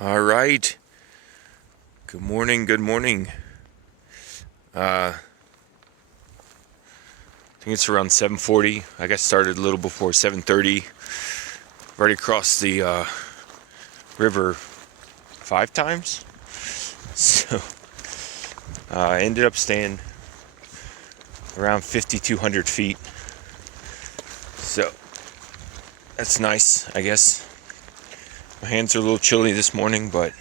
All right. Good morning. Good morning. I think it's around 7:40. I got started a little before 7:30. Already crossed the river 5 times. So I ended up staying around 5,200 feet. So that's nice, I guess. My hands are a little chilly this morning, but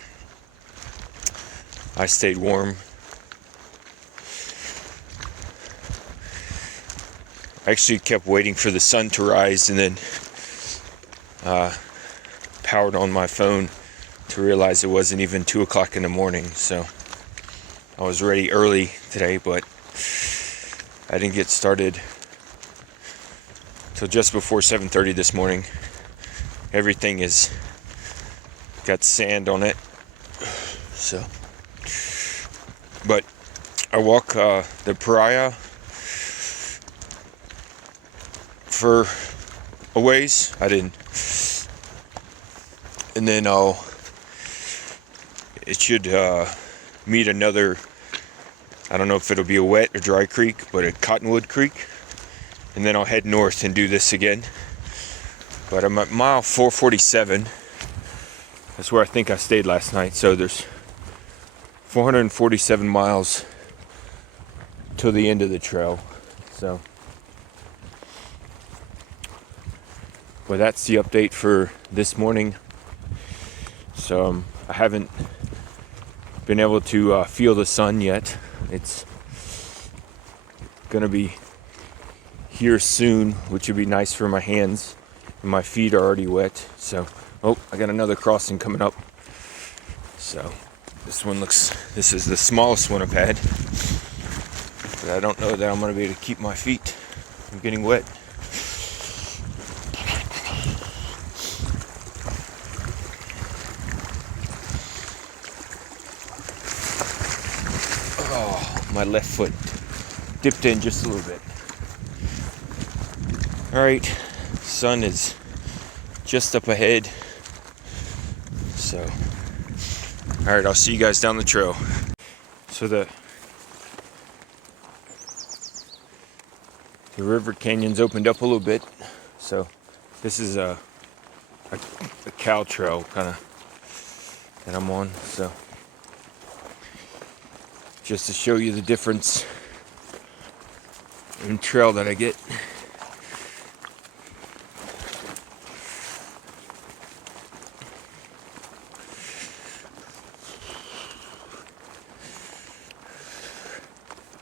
I stayed warm. I actually kept waiting for the sun to rise and then powered on my phone to realize it wasn't even 2 o'clock in the morning. So I was ready early today, but I didn't get started till just before 7:30 this morning. Everything is got sand on it. So, but I walk the Paria for a ways. I didn't, and then it should meet another. I don't know if it'll be a wet or dry creek, but a Cottonwood Creek, and then I'll head north and do this again. But I'm at mile 447. That's where I think I stayed last night. So there's 447 miles till the end of the trail. So, well, that's the update for this morning. So I haven't been able to feel the sun yet. It's gonna be here soon, which would be nice for my hands, and my feet are already wet. So, oh, I got another crossing coming up. So this is the smallest one I've had, but I don't know that I'm gonna be able to keep my feet from getting wet. My left foot dipped in just a little bit. All right, sun is just up ahead. So, all right, I'll see you guys down the trail. So the river canyon's opened up a little bit. So this is a cow trail kind of that I'm on. So just to show you the difference in trail that I get.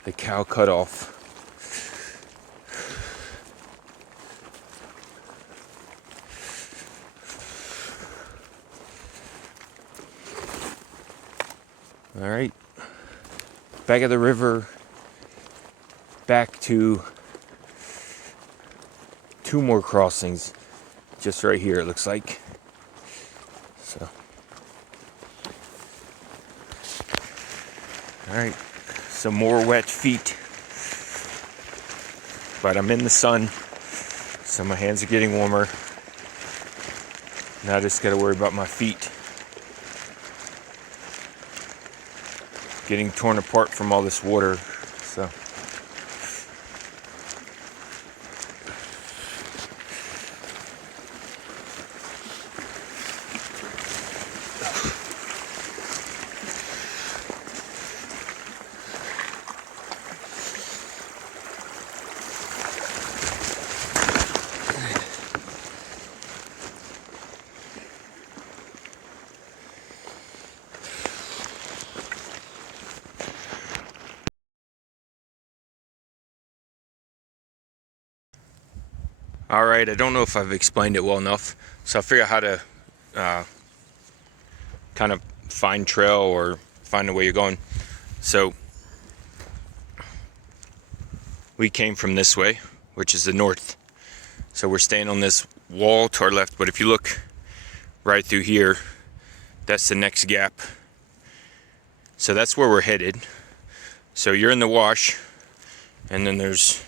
The cow cutoff. All right. Back of the river, back to 2 more crossings, just right here, it looks like. So, all right, some more wet feet, but I'm in the sun, so my hands are getting warmer. Now I just gotta worry about my feet getting torn apart from all this water. So all right, I don't know if I've explained it well enough, so I'll figure out how to kind of find trail or find the way you're going. So we came from this way, which is the north. So we're staying on this wall to our left, but if you look right through here, that's the next gap. So that's where we're headed. So you're in the wash, and then there's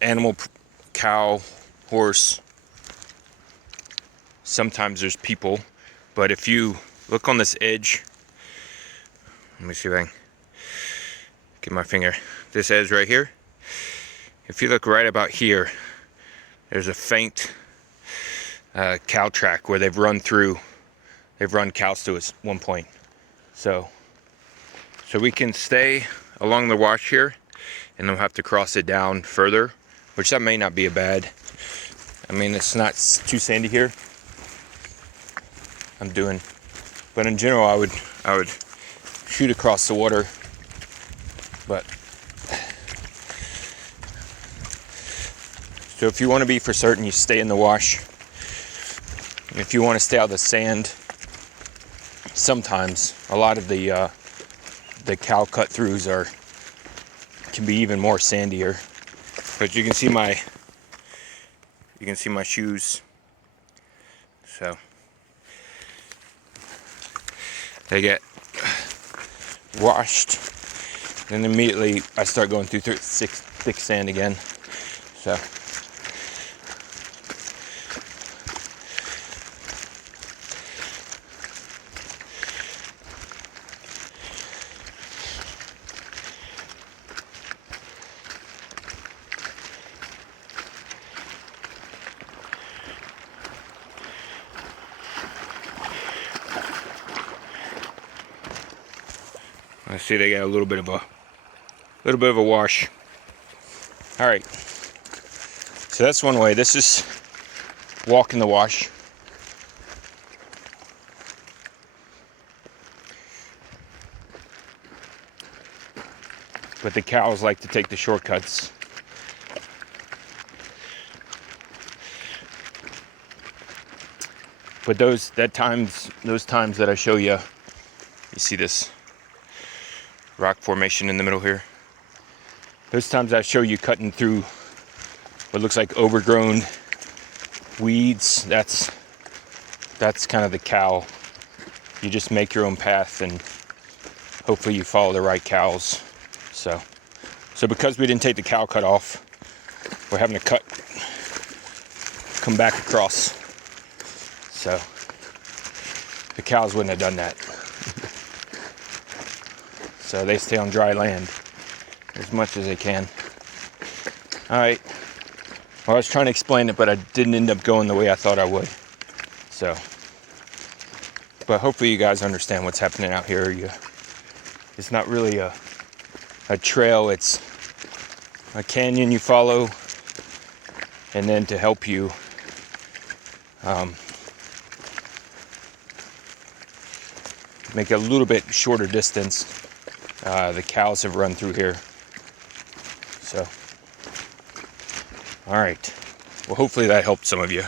animal, cow, horse. Sometimes there's people, But if you look on this edge, let me see if I can get my finger, this edge right here. If you look right about here, there's a faint cow track where they've run cows to us one point. So we can stay along the wash here, and they'll have to cross it down further, which that may not be a bad. I mean, it's not too sandy here. But in general, I would shoot across the water. But so if you want to be for certain, you stay in the wash. And if you want to stay out of the sand, sometimes a lot of the cow cut throughs can be even more sandier. But you can see my shoes. So they get washed, and immediately I start going through thick sand again. So I see they got a little bit of a wash. All right, so that's one way. This is walking the wash. But the cows like to take the shortcuts. But those times that I show you, you see this rock formation in the middle here. Those times I show you cutting through what looks like overgrown weeds, that's kind of the cow. You just make your own path, and hopefully you follow the right cows. So because we didn't take the cow cut off, we're having to come back across. So the cows wouldn't have done that. So they stay on dry land as much as they can. All right. Well, I was trying to explain it, but I didn't end up going the way I thought I would. So, but hopefully you guys understand what's happening out here. It's not really a trail. It's a canyon you follow, and then to help you make a little bit shorter distance, the cows have run through here. So, all right. Well, hopefully that helped some of you.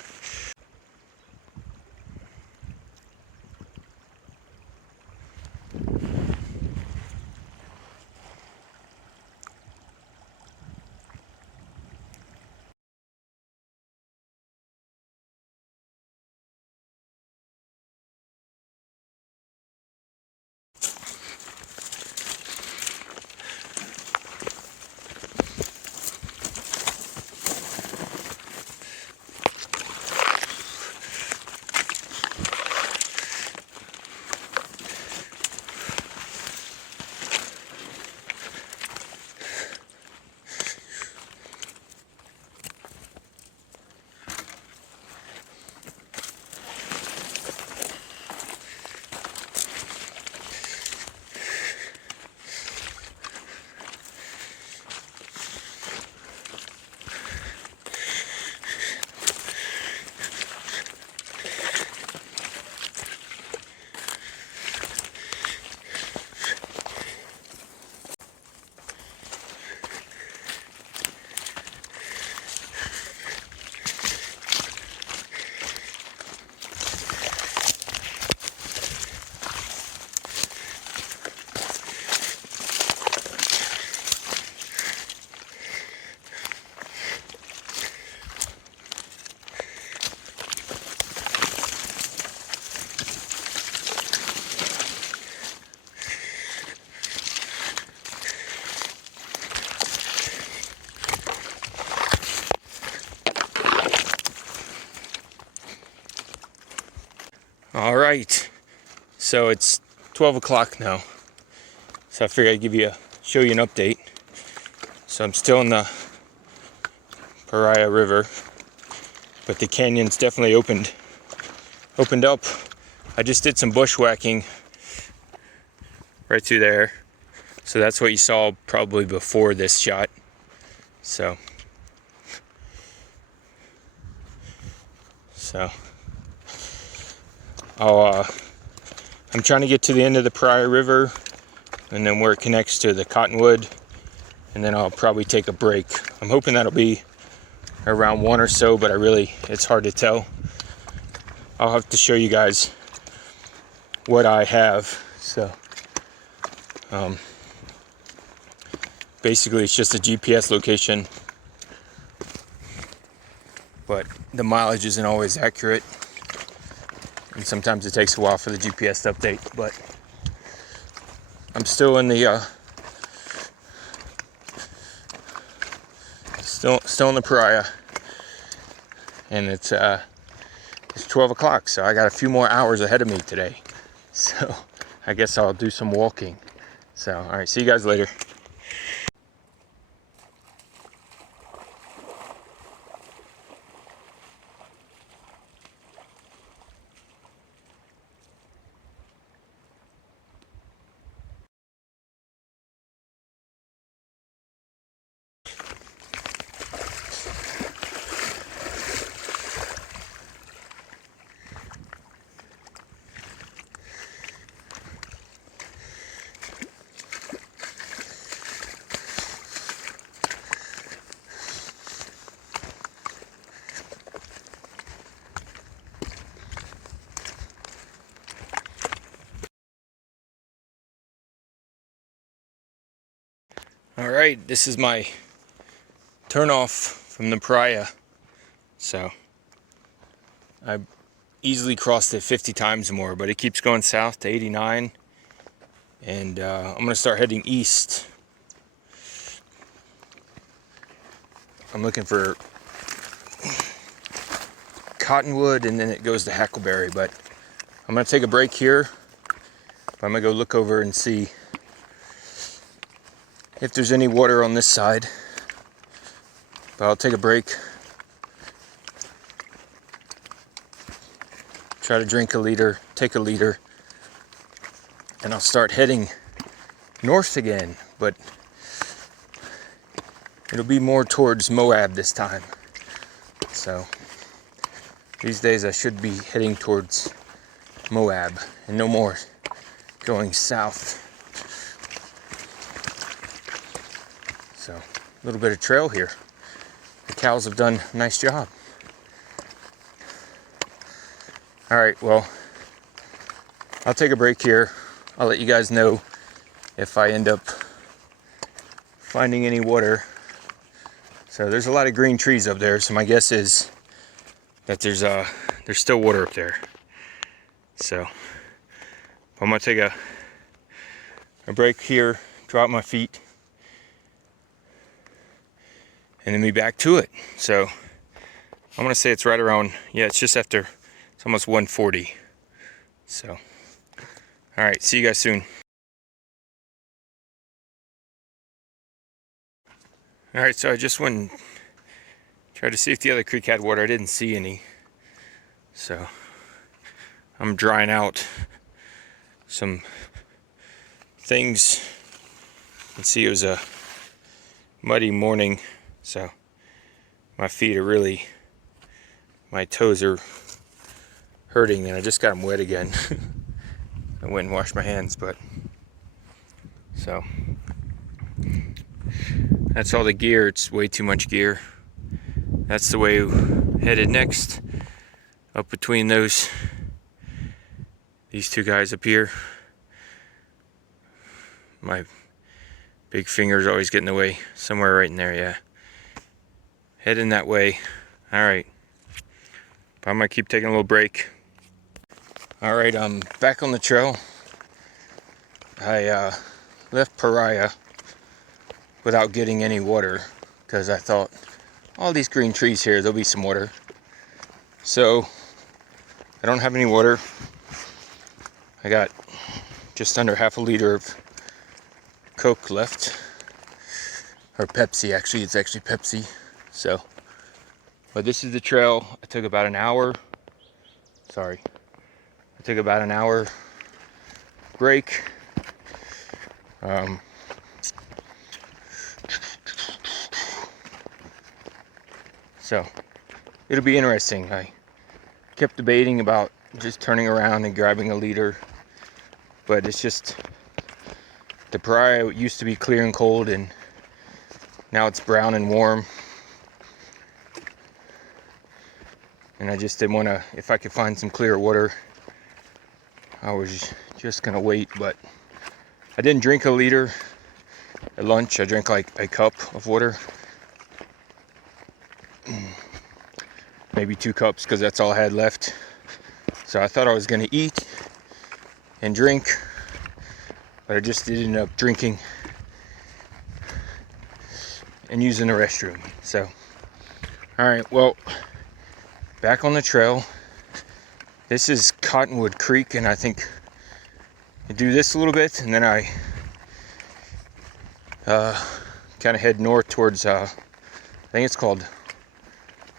All right, so it's 12 o'clock now, so I figured I'd show you an update. So I'm still in the Paria River, but the canyon's definitely opened up. I just did some bushwhacking right through there, so that's what you saw probably before this shot. So I'm trying to get to the end of the Paria River, and then where it connects to the Cottonwood, and then I'll probably take a break. I'm hoping that'll be around 1 or so, but it's hard to tell. I'll have to show you guys what I have. So basically it's just a GPS location, but the mileage isn't always accurate, and sometimes it takes a while for the GPS to update. But I'm still in the still in the Paria, and it's 12 o'clock, so I got a few more hours ahead of me today. So I guess I'll do some walking. So all right, see you guys later. All right, this is my turn off from the Paria. So I easily crossed it 50 times more, but it keeps going south to 89, and I'm gonna start heading east. I'm looking for Cottonwood, and then it goes to Hackberry, but I'm gonna take a break here. I'm gonna go look over and see if there's any water on this side, but I'll take a break, try to drink a liter, take a liter, and I'll start heading north again, but it'll be more towards Moab this time. So these days I should be heading towards Moab and no more going south. So a little bit of trail here. The cows have done a nice job. All right, well, I'll take a break here. I'll let you guys know if I end up finding any water. So there's a lot of green trees up there, so my guess is that there's still water up there. So I'm gonna take a break here, drop my feet, and then be back to it. So I'm gonna say it's right around, yeah, it's just after, it's almost 1:40. So, all right, see you guys soon. All right, so I just went and tried to see if the other creek had water. I didn't see any. So I'm drying out some things. You can see it was a muddy morning, so my feet are really, my toes are hurting, and I just got them wet again. I went and washed my hands, but so that's all the gear. It's way too much gear. That's the way headed next, up between these two guys up here. My big finger's always getting in the way, somewhere right in there. Yeah, heading that way. All right, but I might keep taking a little break. All right, I'm back on the trail. I left Paria without getting any water because I thought, all these green trees here, there'll be some water. So I don't have any water. I got just under half a liter of Coke left, or Pepsi actually. It's actually Pepsi. So, but this is the trail. I took about an hour. Sorry, I took about an hour break. So it'll be interesting. I kept debating about just turning around and grabbing a liter, but it's just the Paria used to be clear and cold, and now it's brown and warm. And I just didn't want to, if I could find some clear water, I was just gonna wait. But I didn't drink a liter at lunch. I drank like a cup of water, maybe 2 cups, because that's all I had left. So I thought I was gonna eat and drink, but I just ended up drinking and using the restroom. So, all right, well, back on the trail. This is Cottonwood Creek, and I think I do this a little bit, and then I kind of head north towards, I think it's called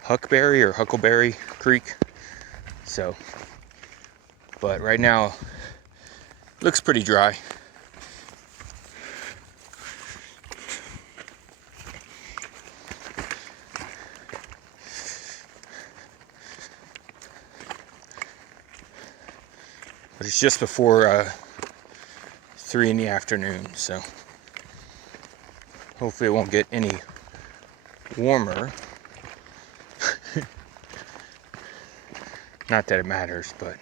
Hackberry or Huckleberry Creek. So, but right now, it looks pretty dry. But it's just before 3 in the afternoon, so hopefully it won't get any warmer. Not that it matters, but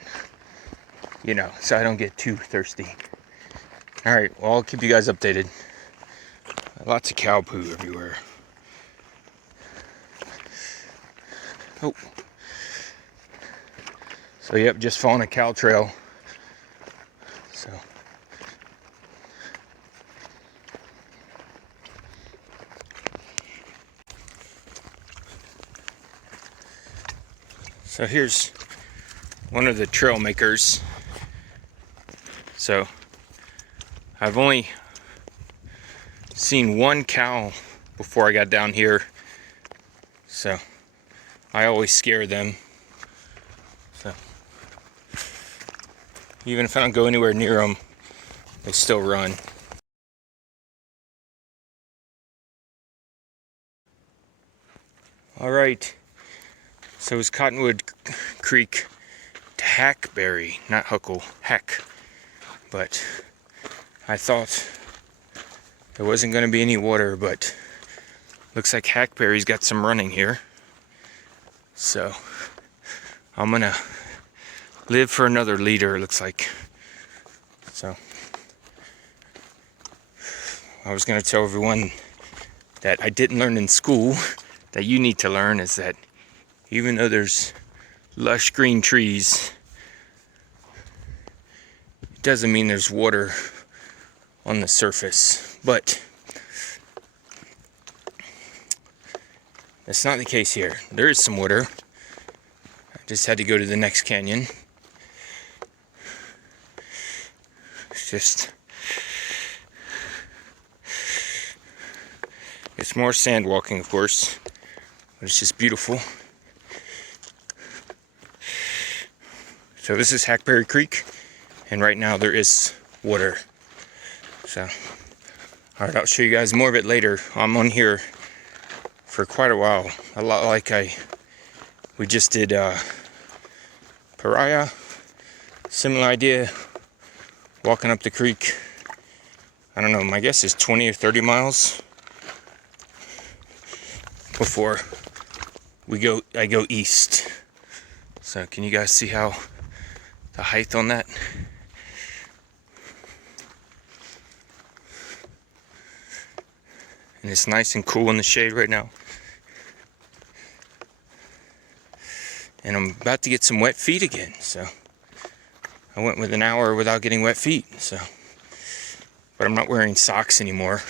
you know, so I don't get too thirsty. All right, well, I'll keep you guys updated. Lots of cow poo everywhere. Oh. So yep, just following a cow trail. So here's one of the trail makers. So I've only seen 1 cow before I got down here, so I always scare them. So even if I don't go anywhere near them, they still run. All right, so it's Cottonwood Creek to Hackberry, not Huckle, Hack. But I thought there wasn't going to be any water, but looks like Hackberry's got some running here. So I'm gonna live for another liter, it looks like. So I was gonna tell everyone that I didn't learn in school, that you need to learn, is that even though there's lush green trees, it doesn't mean there's water on the surface. But that's not the case here. There is some water. I just had to go to the next canyon. It's more sand walking, of course, but it's just beautiful. So this is Hackberry Creek, and right now there is water. So, all right, I'll show you guys more of it later. I'm on here for quite a while, a lot like we just did Paria. Similar idea, walking up the creek. I don't know, my guess is 20 or 30 miles before I go east. So can you guys see how the height on that? And it's nice and cool in the shade right now. And I'm about to get some wet feet again, so I went with an hour without getting wet feet. So, but I'm not wearing socks anymore.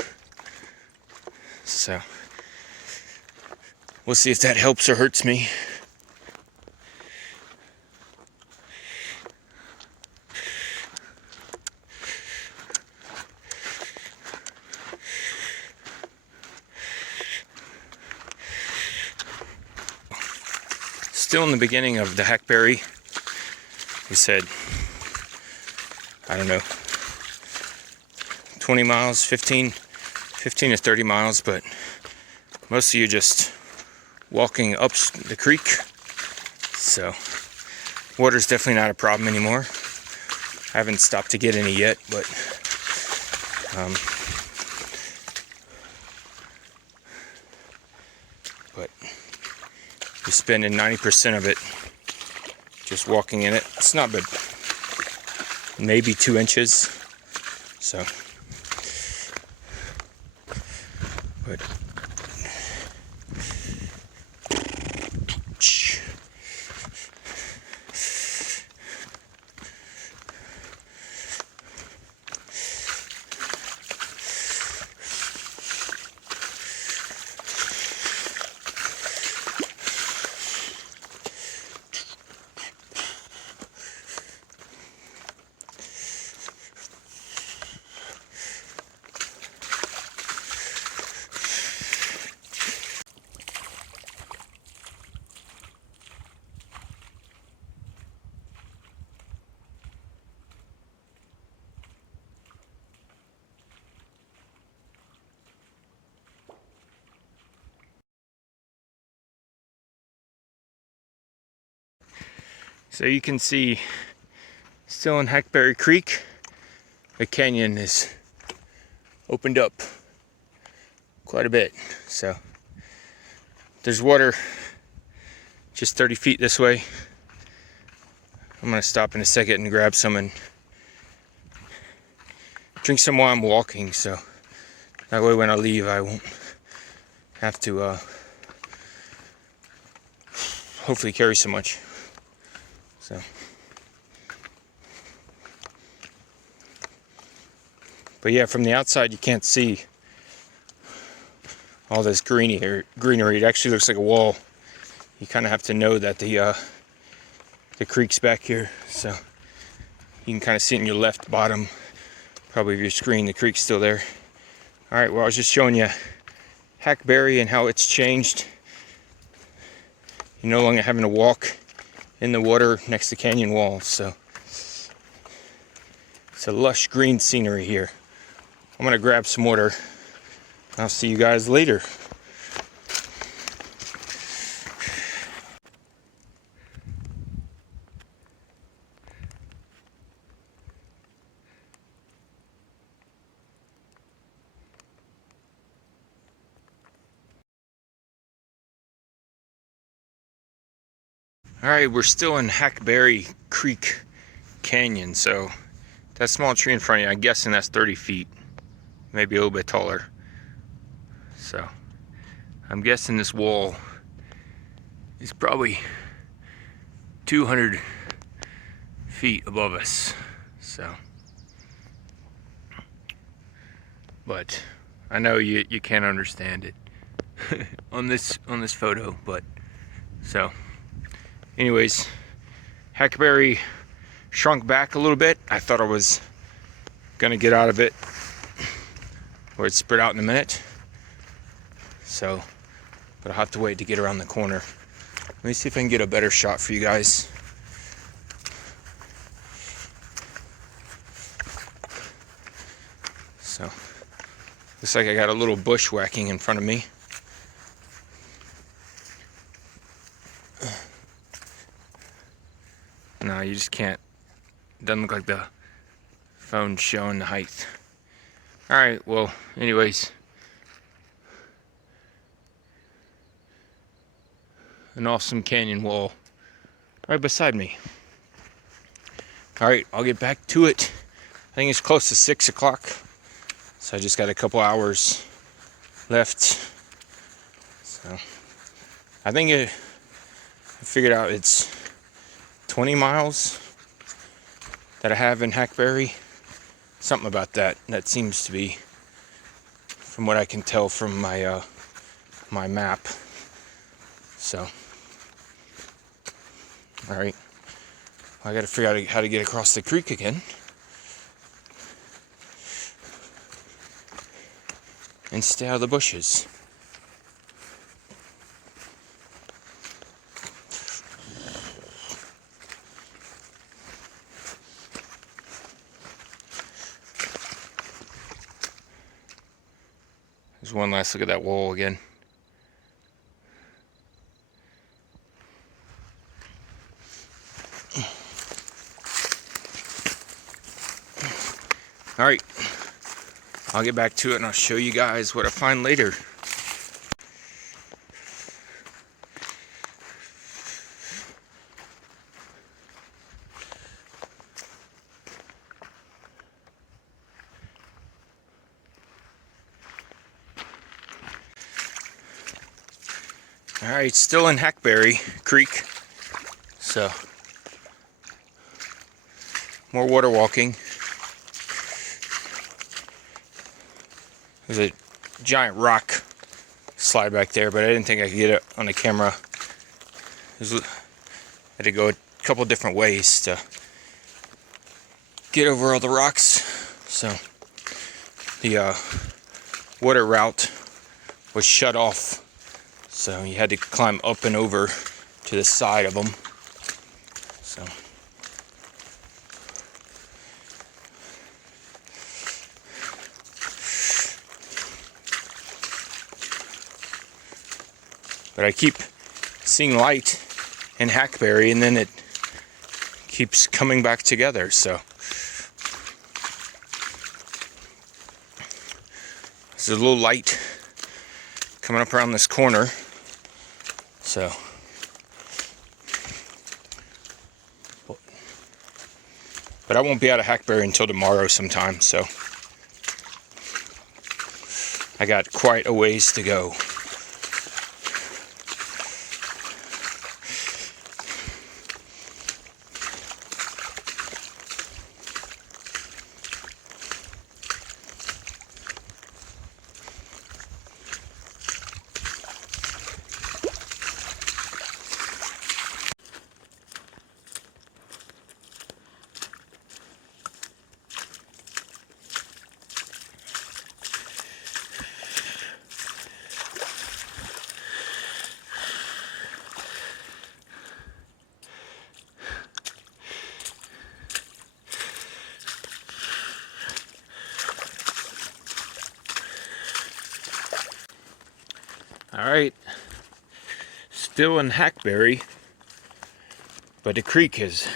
So we'll see if that helps or hurts me. still in the beginning of the Hackberry. We said, I don't know, 20 miles, 15 to 30 miles, but most of you just walking up the creek. So water's definitely not a problem anymore. I haven't stopped to get any yet, but you're spending 90% of it just walking in it. It's not bad. Maybe 2 inches. So, but so you can see, still in Hackberry Creek, the canyon is opened up quite a bit. So there's water just 30 feet this way. I'm gonna stop in a second and grab some and drink some while I'm walking, so that way when I leave I won't have to hopefully carry so much. So, but yeah, from the outside you can't see all this greenery. It actually looks like a wall. You kind of have to know that the creek's back here, so you can kind of see it in your left bottom, probably of your screen. The creek's still there. All right, well, I was just showing you Hackberry and how it's changed. You're no longer having to walk in the water next to canyon walls, so it's a lush green scenery here. I'm gonna grab some water. I'll see you guys later. All right, we're still in Hackberry Creek Canyon. So that small tree in front of you, I'm guessing that's 30 feet, maybe a little bit taller. So I'm guessing this wall is probably 200 feet above us. So, but I know you can't understand it on this photo, but so. Anyways, Hackberry shrunk back a little bit. I thought I was gonna get out of it where it's spread out in a minute. So, but I'll have to wait to get around the corner. Let me see if I can get a better shot for you guys. So, looks like I got a little bushwhacking in front of me. No, you just can't. It doesn't look like the phone's showing the height. Alright, well, anyways. An awesome canyon wall right beside me. Alright, I'll get back to it. I think it's close to 6 o'clock. So I just got a couple hours left. So I think I figured out it's 20 miles that I have in Hackberry. Something about that. That seems to be, from what I can tell from my my map. So, all right. Well, I got to figure out how to get across the creek again. And stay out of the bushes. There's one last look at that wall again. Alright, I'll get back to it and I'll show you guys what I find later. Alright, still in Hackberry Creek, so more water walking. There's a giant rock slide back there, but I didn't think I could get it on the camera. I had to go a couple different ways to get over all the rocks, so the water route was shut off. So you had to climb up and over to the side of them. So but I keep seeing light in Hackberry, and then it keeps coming back together. So there's a little light coming up around this corner. So, but I won't be out of Hackberry until tomorrow sometime, so I got quite a ways to go. Alright, still in Hackberry, but the creek has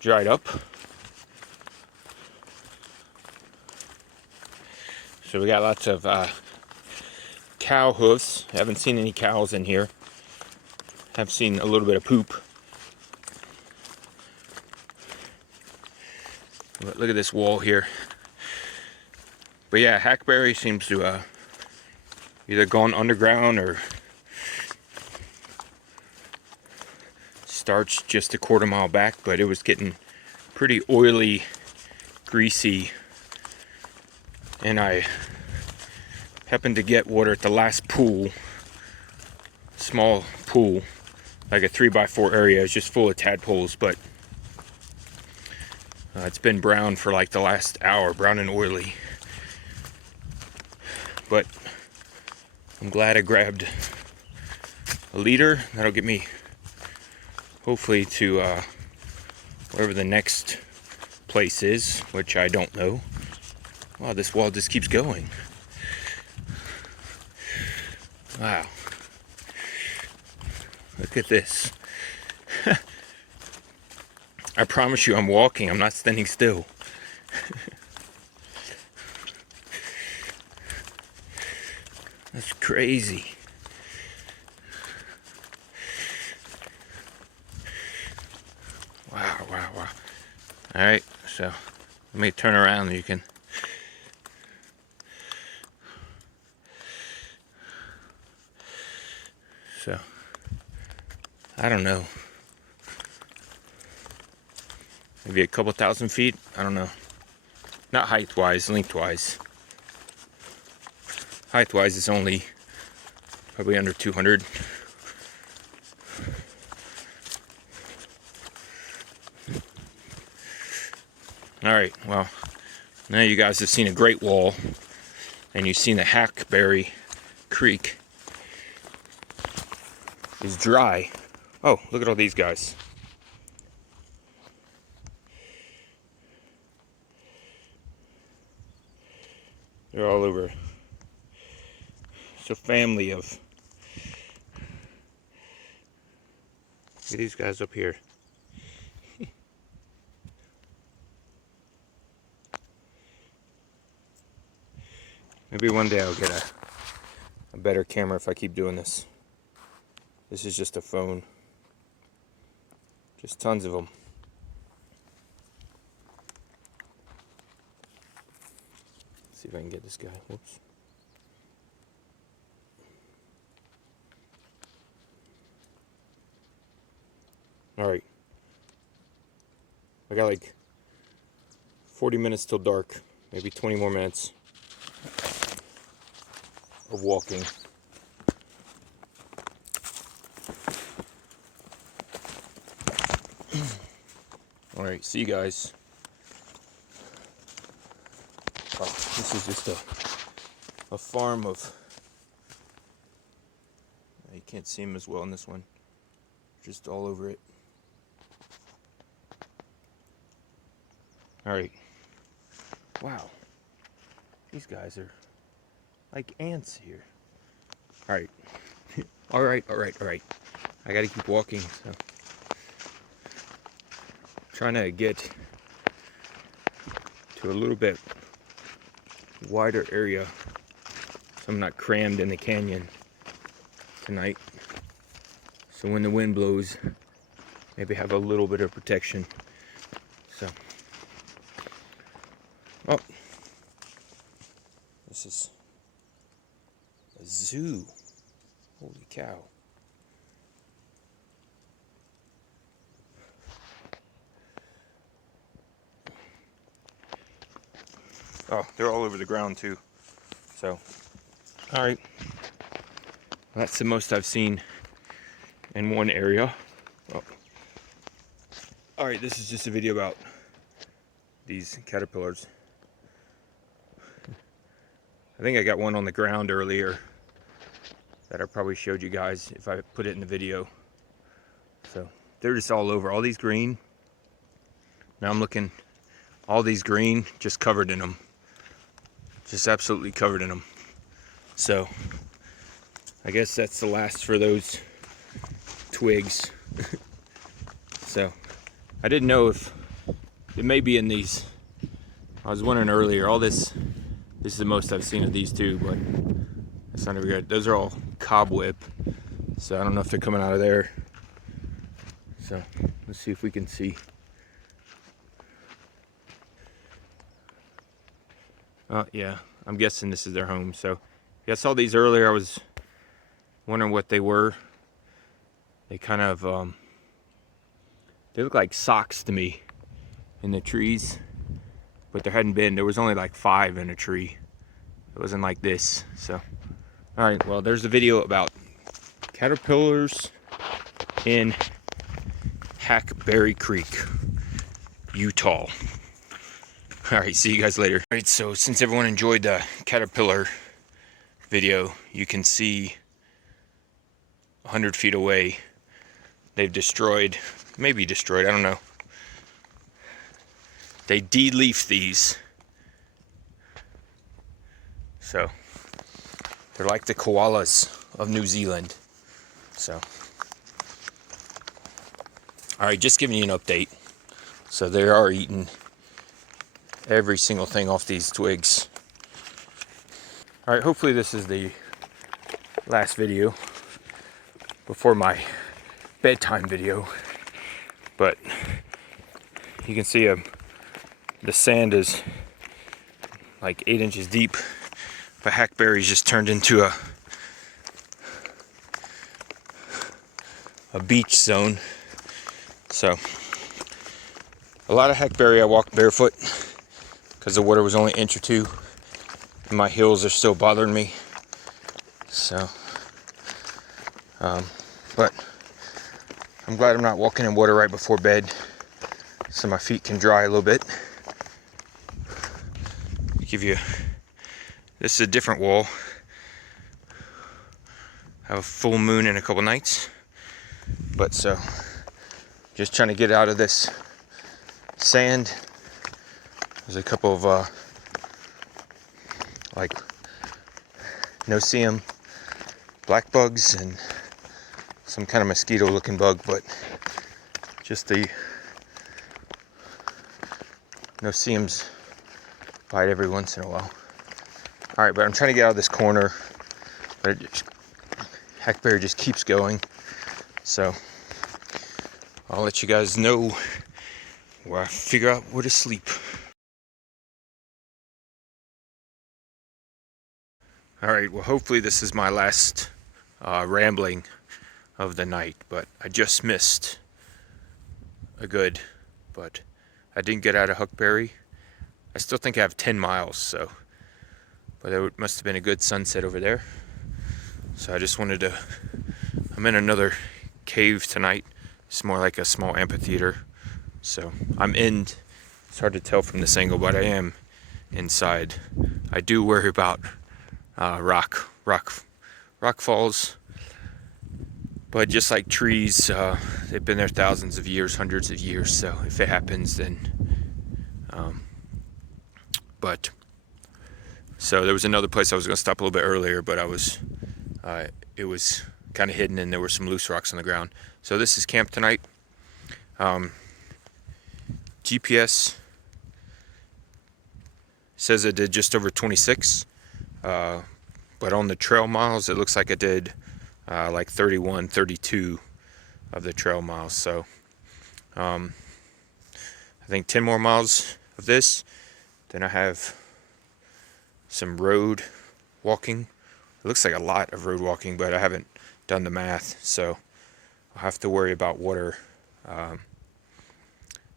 dried up. So we got lots of cow hoofs. Haven't seen any cows in here. Have seen a little bit of poop. But look at this wall here. But yeah, Hackberry seems to either gone underground or starts just a quarter mile back, but it was getting pretty oily, greasy, and I happened to get water at the last pool, small pool, like a 3x4 area. It's just full of tadpoles, but it's been brown for like the last hour, brown and oily. But I'm glad I grabbed a liter. That'll get me hopefully to wherever the next place is, which I don't know. Wow, this wall just keeps going. Wow. Look at this. I promise you I'm walking, I'm not standing still. That's crazy. Wow, wow, wow. Alright, so let me turn around and you can. So, I don't know. Maybe a couple thousand feet? I don't know. Not height-wise, length-wise. Height-wise, it's only probably under 200. Alright, well, now you guys have seen a Great Wall, and you've seen the Hackberry Creek is dry. Oh, look at all these guys. They're all over. It's a family of... Look at these guys up here. Maybe one day I'll get a better camera if I keep doing this. This is just a phone. Just tons of them. Let's see if I can get this guy. Whoops. Alright. I got like 40 minutes till dark. Maybe 20 more minutes of walking. Alright, see you guys. Oh, this is just a farm of... You can't see them as well in this one. Just all over it. Alright. Wow. These guys are like ants here. Alright. Alright. I gotta keep walking, so. Trying to get to a little bit wider area so I'm not crammed in the canyon tonight. So when the wind blows, maybe have a little bit of protection. So, oh, this is a zoo. Holy cow. Oh, they're all over the ground too. So, alright. That's the most I've seen in one area. Oh. Alright, this is just a video about these caterpillars. I think I got one on the ground earlier that I probably showed you guys if I put it in the video. So, they're just all over. All these green. Now I'm looking, all these green, just covered in them. Just absolutely covered in them. So, I guess that's the last for those twigs. So, I didn't know if it may be in these. I was wondering earlier, all this is the most I've seen of these two, but that's not very good. Those are all cobweb, so I don't know if they're coming out of there. So, let's see if we can see. Yeah, I'm guessing this is their home. So, yeah, I saw these earlier. I was wondering what they were. They kind of, they look like socks to me in the trees, but there was only like 5 in a tree. It wasn't like this. So, all right, well, there's a video about caterpillars in Hackberry Creek, Utah. Alright, see you guys later. Alright, so since everyone enjoyed the caterpillar video, you can see 100 feet away, they've destroyed, maybe destroyed, I don't know. They de-leaf these. So, they're like the koalas of New Zealand. So, alright, just giving you an update. So they are eating every single thing off these twigs. Alright, hopefully this is the last video before my bedtime video. But you can see the sand is like 8 inches deep. The hackberries just turned into a beach zone. So a lot of hackberry I walked barefoot because the water was only 1 inch or 2 and my heels are still bothering me. So but I'm glad I'm not walking in water right before bed so my feet can dry a little bit. This is a different wall. Have a full moon in a couple nights, but so just trying to get out of this sand. There's a couple of like no-see-em black bugs and some kind of mosquito looking bug, but just the no-see-ums bite every once in a while. All right, but I'm trying to get out of this corner, but Hackberry just keeps going. So I'll let you guys know where I figure out where to sleep. All right, well, hopefully this is my last rambling of the night, but I just missed a good, but I didn't get out of Hackberry. I still think I have 10 miles, so, but it must have been a good sunset over there. So I just wanted to, I'm in another cave tonight. It's more like a small amphitheater. So I'm in, it's hard to tell from this angle, but I am inside. I do worry about rock falls, but just like trees, they've been there thousands of years, hundreds of years. So if it happens, then but so there was another place I was going to stop a little bit earlier, but it was kind of hidden and there were some loose rocks on the ground. So this is camp tonight. GPS says I did just over 26, but on the trail miles it looks like I did like 31, 32 of the trail miles. So I think 10 more miles of this, then I have some road walking. It looks like a lot of road walking, but I haven't done the math, so I'll have to worry about water.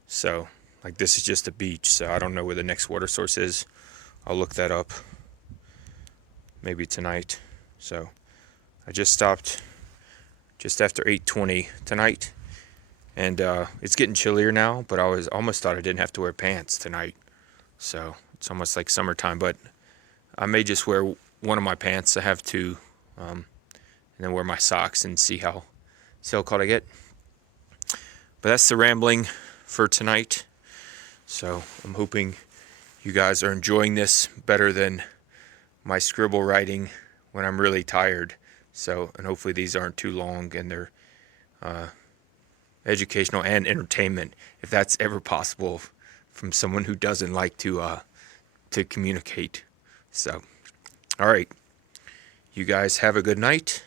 So like this is just a beach, so I don't know where the next water source is. I'll look that up maybe tonight. So I just stopped just after 8:20 tonight, and it's getting chillier now, but I almost thought I didn't have to wear pants tonight. So it's almost like summertime, but I may just wear one of my pants. I have two, and then wear my socks and see how cold I get. But that's the rambling for tonight. So I'm hoping you guys are enjoying this better than my scribble writing when I'm really tired. So, and hopefully these aren't too long and they're educational and entertainment, if that's ever possible from someone who doesn't like to communicate. So, all right, you guys have a good night.